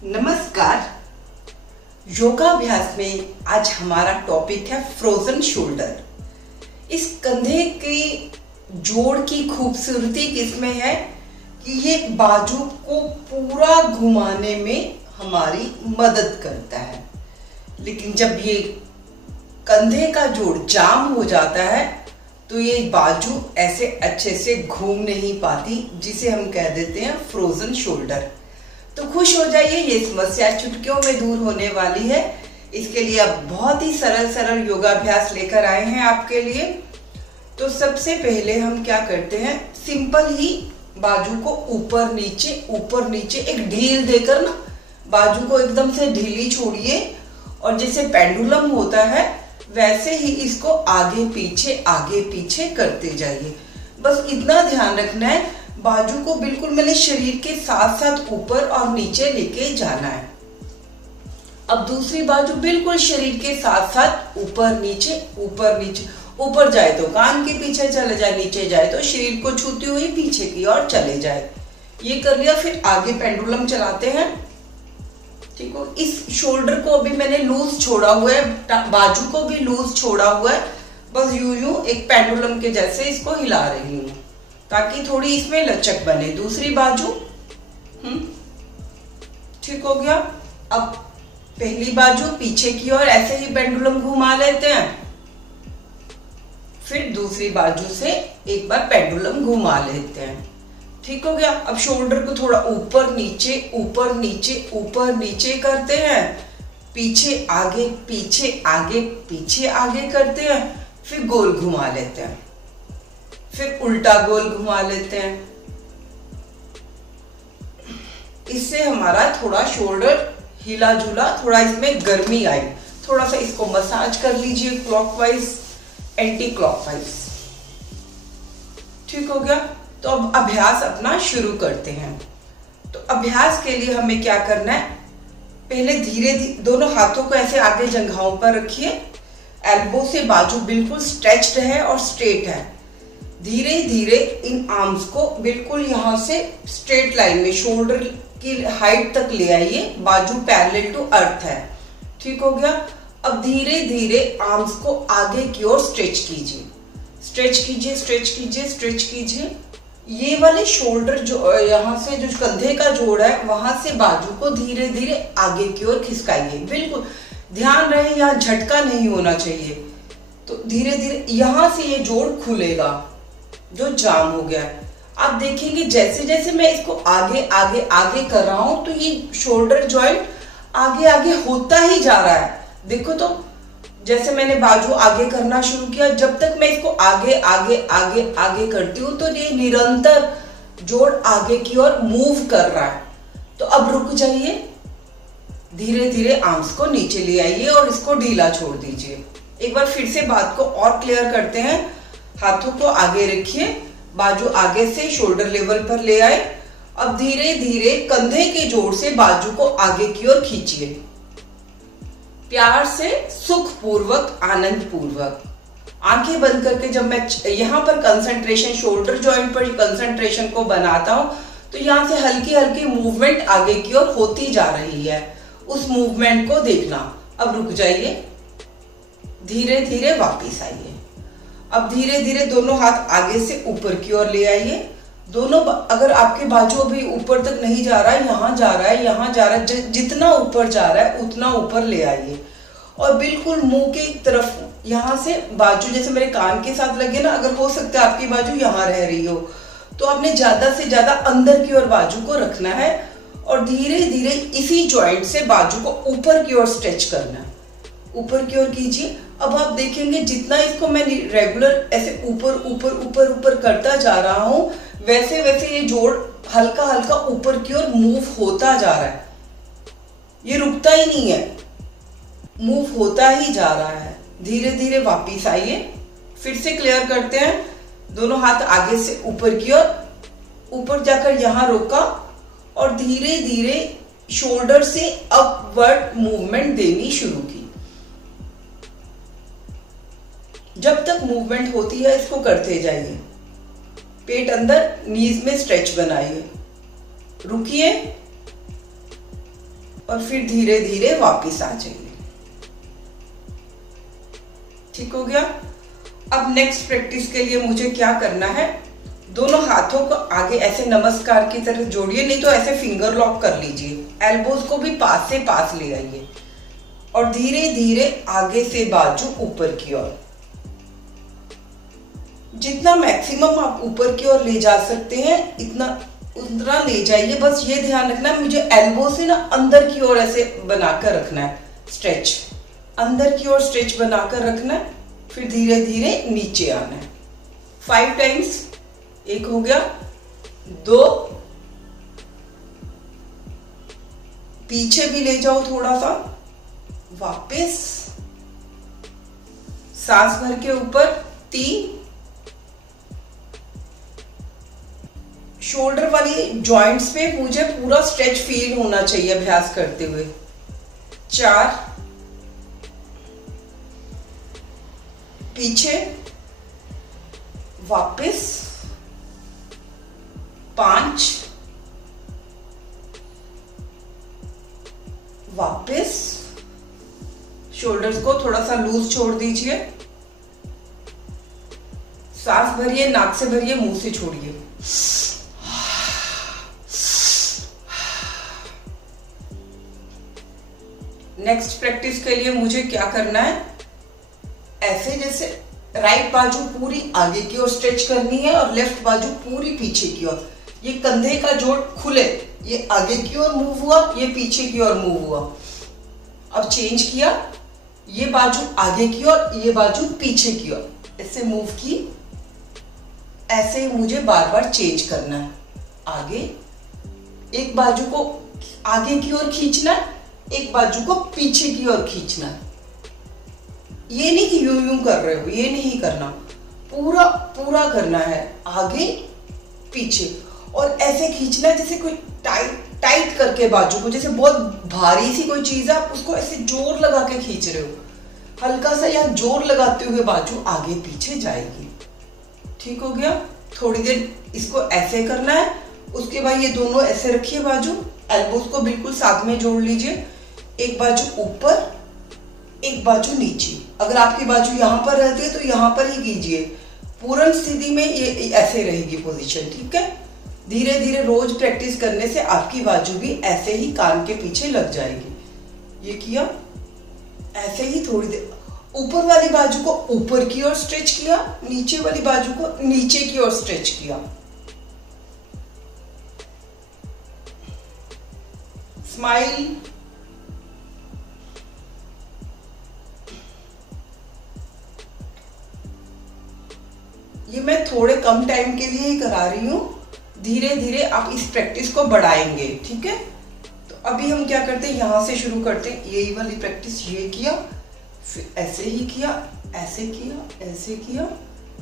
नमस्कार। योगाभ्यास में आज हमारा टॉपिक है फ्रोजन शोल्डर। इस कंधे के जोड़ की खूबसूरती किसमें है कि ये बाजू को पूरा घुमाने में हमारी मदद करता है। लेकिन जब ये कंधे का जोड़ जाम हो जाता है तो ये बाजू ऐसे अच्छे से घूम नहीं पाती, जिसे हम कह देते हैं फ्रोजन शोल्डर। तो खुश हो जाइए, ये समस्या चुटकियों में दूर होने वाली है। इसके लिए अब बहुत ही सरल योगाभ्यास लेकर आए हैं आपके लिए। तो सबसे पहले हम क्या करते हैं, सिंपल ही बाजू को ऊपर नीचे एक ढील देकर ना बाजू को एकदम से ढीली छोड़िए और जैसे पेंडुलम होता है वैसे ही इसको आगे पीछे करते जाइए। बस इतना ध्यान रखना है, बाजू को बिल्कुल मैंने शरीर के साथ साथ ऊपर और नीचे लेके जाना है। अब दूसरी बाजू बिल्कुल शरीर के साथ साथ ऊपर नीचे ऊपर जाए तो कान के पीछे चले जाए, नीचे जाए तो शरीर को छूती हुई पीछे की ओर चले जाए। ये कर लिया, फिर आगे पेंडुलम चलाते हैं। ठीक हो। इस शोल्डर को अभी मैंने लूज छोड़ा हुआ है, बाजू को भी लूज छोड़ा हुआ है। बस यूं एक पेंडुलम के जैसे इसको हिला रही हूं ताकि थोड़ी इसमें लचक बने। दूसरी बाजू ठीक हो गया। अब पहली बाजू पीछे की ओर ऐसे ही पेंडुलम घुमा लेते हैं, फिर दूसरी बाजू से एक बार पेंडुलम घुमा लेते हैं। ठीक हो गया। अब शोल्डर को थोड़ा ऊपर नीचे करते हैं, पीछे आगे करते हैं, फिर गोल घुमा लेते हैं, फिर उल्टा गोल घुमा लेते हैं। इससे हमारा थोड़ा शोल्डर हिला जुला, थोड़ा इसमें गर्मी आई। थोड़ा सा इसको मसाज कर लीजिए क्लॉकवाइज एंटी क्लॉकवाइज। ठीक हो गया। तो अब अभ्यास अपना शुरू करते हैं। तो अभ्यास के लिए हमें क्या करना है, पहले धीरे दोनों हाथों को ऐसे आगे जंघाओं पर रखिए। एल्बो से बाजू बिल्कुल स्ट्रेच्ड है और स्ट्रेट है। धीरे धीरे इन आर्म्स को बिल्कुल यहां से स्ट्रेट लाइन में शोल्डर की हाइट तक ले आइए। बाजू पैरेलल टू अर्थ है। ठीक हो गया। अब धीरे धीरे आर्म्स को आगे की ओर स्ट्रेच कीजिए। ये वाले शोल्डर जो यहाँ से जो कंधे का जोड़ है वहां से बाजू को धीरे धीरे आगे की ओर खिसकाइए। बिल्कुल ध्यान रहे यहाँ झटका नहीं होना चाहिए। तो धीरे धीरे यहां से ये जोड़ खुलेगा जो जाम हो गया है। आप देखेंगे जैसे जैसे मैं इसको आगे कर रहा हूं तो ये शोल्डर जॉइंट आगे होता ही जा रहा है। देखो तो जैसे मैंने बाजू आगे करना शुरू किया, जब तक मैं इसको आगे करती हूँ तो ये निरंतर जोड़ आगे की ओर मूव कर रहा है। तो अब रुक जाइए, धीरे धीरे आर्म्स को नीचे ले आइए और इसको ढीला छोड़ दीजिए। एक बार फिर से बात को और क्लियर करते हैं। हाथों को आगे रखिए, बाजू आगे से शोल्डर लेवल पर ले आए। अब धीरे धीरे कंधे के जोड़ से बाजू को आगे की ओर खींचिए, प्यार से, सुखपूर्वक, आनंद पूर्वक। आंखें बंद करके जब मैं यहां पर कंसंट्रेशन शोल्डर जॉइंट पर कंसंट्रेशन को बनाता हूं तो यहां से हल्की मूवमेंट आगे की ओर होती जा रही है, उस मूवमेंट को देखना। अब रुक जाइए, धीरे धीरे वापिस आइए। अब धीरे धीरे दोनों हाथ आगे से ऊपर की ओर ले आइए। दोनों अगर आपके बाजू भी ऊपर तक नहीं जा रहा है, यहाँ जा रहा है, जितना ऊपर जा रहा है उतना ऊपर ले आइए। और बिल्कुल मुंह की तरफ यहाँ से बाजू जैसे मेरे कान के साथ लगे ना, अगर हो सकता है आपकी बाजू यहाँ रह रही हो तो आपने ज्यादा से ज्यादा अंदर की ओर बाजू को रखना है और धीरे धीरे इसी जॉइंट से बाजू को ऊपर की ओर स्ट्रेच करना है। ऊपर की ओर कीजिए। अब आप देखेंगे जितना इसको मैं रेगुलर ऐसे ऊपर करता जा रहा हूं वैसे वैसे ये जोड़ हल्का ऊपर की ओर मूव होता जा रहा है। ये रुकता ही नहीं है, मूव होता ही जा रहा है। धीरे धीरे वापिस आइए। फिर से क्लियर करते हैं। दोनों हाथ आगे से ऊपर की ओर, ऊपर जाकर यहां रोका और धीरे धीरे शोल्डर से अपवर्ड मूवमेंट देनी शुरू की। जब तक मूवमेंट होती है इसको करते जाइए। पेट अंदर, नीज में स्ट्रेच बनाइए। रुकिए, और फिर धीरे धीरे वापस आ जाइए। ठीक हो गया। अब नेक्स्ट प्रैक्टिस के लिए मुझे क्या करना है, दोनों हाथों को आगे ऐसे नमस्कार की तरह जोड़िए, नहीं तो ऐसे फिंगर लॉक कर लीजिए। एल्बोज को भी पास से पास ले आइए और धीरे धीरे आगे से बाजू ऊपर की ओर, जितना मैक्सिमम आप ऊपर की ओर ले जा सकते हैं उतना ले जाइए। बस ये ध्यान रखना है, मुझे एल्बो से ना अंदर की ओर ऐसे बनाकर रखना है, स्ट्रेच अंदर की ओर स्ट्रेच बनाकर रखना है। फिर धीरे धीरे नीचे आना है 5 टाइम्स। एक हो गया, 2, पीछे भी ले जाओ थोड़ा सा, वापस सांस भर के ऊपर, 3, शोल्डर वाली जॉइंट्स पे मुझे पूरा स्ट्रेच फील होना चाहिए अभ्यास करते हुए, 4, पीछे वापस, 5, वापस, शोल्डर्स को थोड़ा सा लूज छोड़ दीजिए, सांस भरिए, नाक से भरिए, मुंह से छोड़िए। नेक्स्ट प्रैक्टिस के लिए मुझे क्या करना है, ऐसे जैसे राइट बाजू पूरी आगे की ओर स्ट्रेच करनी है और लेफ्ट बाजू पूरी पीछे की ओर। ये कंधे का जोड़ खुले, ये आगे की ओर मूव हुआ, ये पीछे की ओर मूव हुआ। अब चेंज किया, ये बाजू आगे की ओर, ये बाजू पीछे की ओर, ऐसे मूव की। ऐसे मुझे बार बार चेंज करना है। आगे एक बाजू को आगे की ओर खींचना है, एक बाजू को पीछे की ओर खींचना है। ये नहीं कि यूं यूं कर रहे हो, ये नहीं करना, पूरा पूरा करना है, आगे पीछे। और ऐसे खींचना है जैसे कोई टाइट करके बाजू को, जैसे बहुत भारी सी कोई चीज है, आप उसको ऐसे जोर लगा के खींच रहे हो। हल्का सा यहाँ जोर लगाते हुए बाजू आगे पीछे जाएगी। ठीक हो गया। थोड़ी देर इसको ऐसे करना है। उसके बाद ये दोनों ऐसे रखिए, बाजू एल्बोज को बिल्कुल साथ में जोड़ लीजिए। एक बाजू ऊपर, एक बाजू नीचे। अगर आपकी बाजू यहाँ पर रहती है तो यहाँ पर ही कीजिए। पूर्ण स्थिति में ये ऐसे रहेगी पोजीशन। ठीक है। धीरे धीरे रोज प्रैक्टिस करने से आपकी बाजू भी ऐसे ही कान के पीछे लग जाएगी। ये किया, ऐसे ही थोड़ी देर ऊपर वाली बाजू को ऊपर की ओर स्ट्रेच किया, नीचे वाली बाजू को नीचे की ओर स्ट्रेच किया। स्माइल। ये मैं थोड़े कम टाइम के लिए ही करा रही हूं, धीरे धीरे आप इस प्रैक्टिस को बढ़ाएंगे। ठीक है। तो अभी हम क्या करते हैं, यहां से शुरू करते हैं। यही वाली प्रैक्टिस ये किया, फिर ऐसे ही किया, ऐसे किया, ऐसे किया,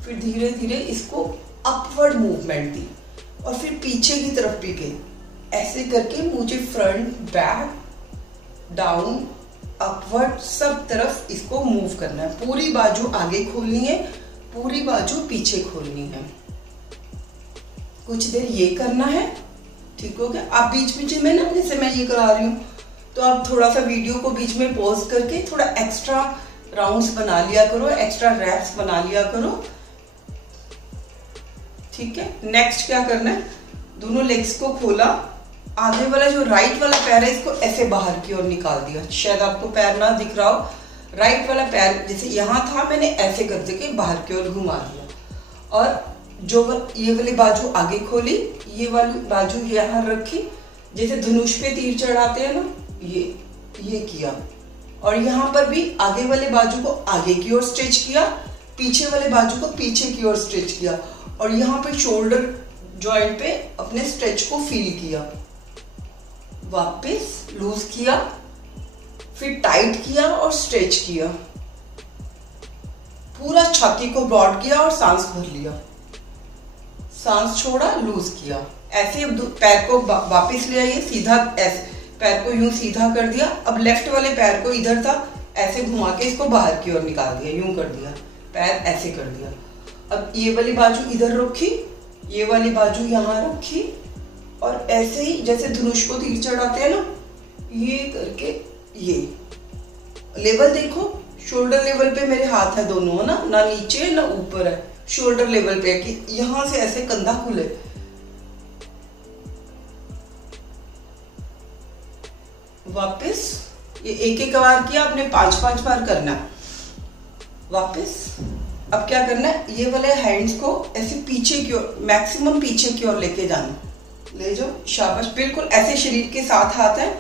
फिर धीरे धीरे इसको अपवर्ड मूवमेंट दी और फिर पीछे की तरफ भी गई। ऐसे करके मुझे फ्रंट, बैक, डाउन, अपवर्ड सब तरफ इसको मूव करना है। पूरी बाजू आगे खोलनी है, पूरी बाजू पीछे खोलनी है। कुछ देर ये करना है। ठीक हो गया। आप बीच बीच में ना, जैसे मैं ये करा रही हूँ, तो आप थोड़ा सा वीडियो को बीच में पॉज करके थोड़ा एक्स्ट्रा राउंड्स बना लिया करो, एक्स्ट्रा रैप्स बना लिया करो। ठीक है। नेक्स्ट क्या करना है, दोनों लेग्स को खोला, आगे वाला जो राइट वाला पैर है इसको ऐसे बाहर की ओर निकाल दिया। शायद आपको पैर ना दिख रहा हो। राइट वाला पैर जैसे यहाँ था, मैंने ऐसे करते के बाहर की ओर घुमा दिया और जो ये वाली बाजू आगे खोली, ये वाली बाजू यहाँ रखी, जैसे धनुष पे तीर चढ़ाते हैं ना, ये किया। और यहाँ पर भी आगे वाले बाजू को आगे की ओर स्ट्रेच किया, पीछे वाले बाजू को पीछे की ओर स्ट्रेच किया और यहाँ पे शोल्डर जॉइंट पे अपने स्ट्रेच को फील किया। वापस लूज किया, फिर टाइट किया और स्ट्रेच किया। पूरा छाती को ब्रॉड किया और सांस भर लिया, सांस छोड़ा, लूज किया। ऐसे अब पैर को वापस ले आइए, सीधा ऐसे पैर को यूं सीधा कर दिया। अब लेफ्ट वाले पैर को इधर था, ऐसे घुमा के इसको बाहर की ओर निकाल दिया, यूं कर दिया, पैर ऐसे कर दिया। अब ये वाली बाजू इधर रखी, ये वाली बाजू यहाँ रखी और ऐसे ही जैसे धनुष को तीर चढ़ाते हैं ना, ये करके ये लेवल देखो, शोल्डर लेवल पे मेरे हाथ है दोनों, है ना, ना नीचे है ना ऊपर है, शोल्डर लेवल पे है कि यहां से ऐसे कंधा खुले। वापस ये एक एक बार किया आपने, 5-5 बार करना। वापस अब क्या करना है, ये वाले हैंड्स को ऐसे पीछे की ओर, मैक्सिमम पीछे की ओर लेके जाना। ले जाओ, शाबाश, बिल्कुल ऐसे शरीर के साथ हाथ है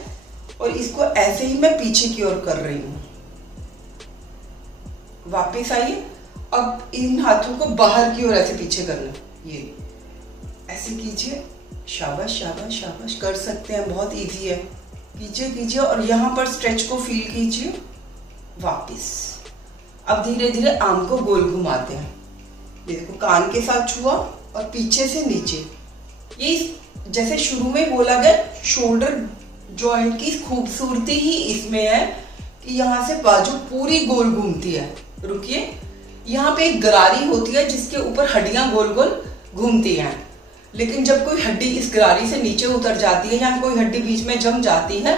और इसको ऐसे ही मैं पीछे की ओर कर रही हूं। वापस आइए, अब इन हाथों को बाहर की ओर ऐसे पीछे करना, ये ऐसे कीजिए। शाबाश शाबाश शाबाश, कर सकते हैं, बहुत इजी है। पीछे कीजिए और यहां पर स्ट्रेच को फील कीजिए। वापस अब धीरे धीरे आर्म को गोल घुमाते हैं। देखो कान के साथ छुआ और पीछे से नीचे। ये जैसे शुरू में बोला गया, शोल्डर जॉइंट की खूबसूरती ही इसमें है कि यहाँ से बाजू पूरी गोल घूमती है। रुकिए, यहाँ पे एक गरारी होती है जिसके ऊपर हड्डियां गोल गोल घूमती हैं, लेकिन जब कोई हड्डी इस गरारी से नीचे उतर जाती है या कोई हड्डी बीच में जम जाती है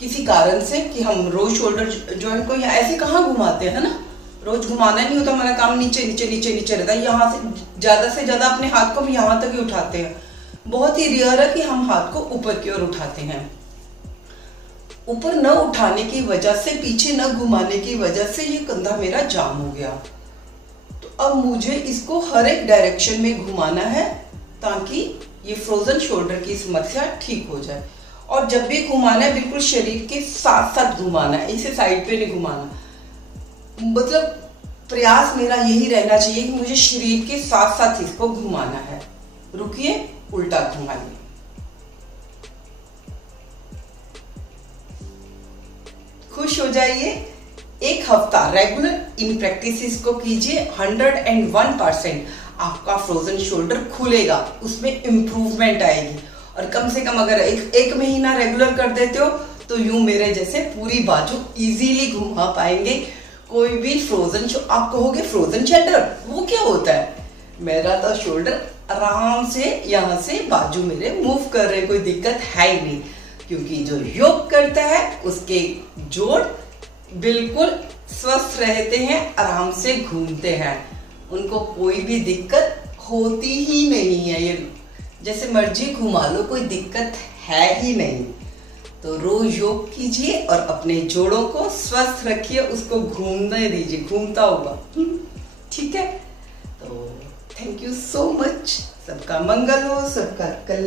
किसी कारण से, कि हम रोज शोल्डर जॉइंट को या ऐसे कहाँ घुमाते हैं ना, रोज घुमाना नहीं होता, हमारा काम नीचे नीचे नीचे नीचे रहता है। यहाँ से ज्यादा अपने हाथ को हम यहाँ तक ही उठाते हैं। बहुत ही रेयर है कि हम हाथ को ऊपर की ओर उठाते हैं। ऊपर न उठाने की वजह से, पीछे न घुमाने की वजह से ये कंधा मेरा जाम हो गया। तो अब मुझे इसको हर एक डायरेक्शन में घुमाना है ताकि ये फ्रोजन शोल्डर की समस्या ठीक हो जाए। और जब भी घुमाना है बिल्कुल शरीर के साथ साथ घुमाना है, इसे साइड पे नहीं घुमाना। मतलब प्रयास मेरा यही रहना चाहिए कि मुझे शरीर के साथ साथ इसको घुमाना है। रुकिए, उल्टा घुमाइए। खुश हो जाइए। एक हफ्ता रेगुलर इन प्रैक्टिस को कीजिए, 101% आपका फ्रोजन शोल्डर खुलेगा, उसमें इंप्रूवमेंट आएगी। और कम से कम अगर एक महीना रेगुलर कर देते हो तो यूं मेरे जैसे पूरी बाजू इजीली घुमा पाएंगे। कोई भी आप कहोगे फ्रोजन शोल्डर वो क्या होता है? मेरा तो शोल्डर आराम से यहाँ से बाजू मेरे मूव कर रहे, कोई दिक्कत है ही नहीं, क्योंकि जो योग करता है उसके जोड़ बिल्कुल स्वस्थ रहते हैं, आराम से घूमते हैं, उनको कोई भी दिक्कत होती ही नहीं है। ये जैसे मर्जी घुमा लो, कोई दिक्कत है ही नहीं। तो रोज योग कीजिए और अपने जोड़ों को स्वस्थ रखिए, उसको घूमने दीजिए, घूमता होगा। ठीक है, तो थैंक यू सो मच। सबका मंगल हो, सबका कल्याण।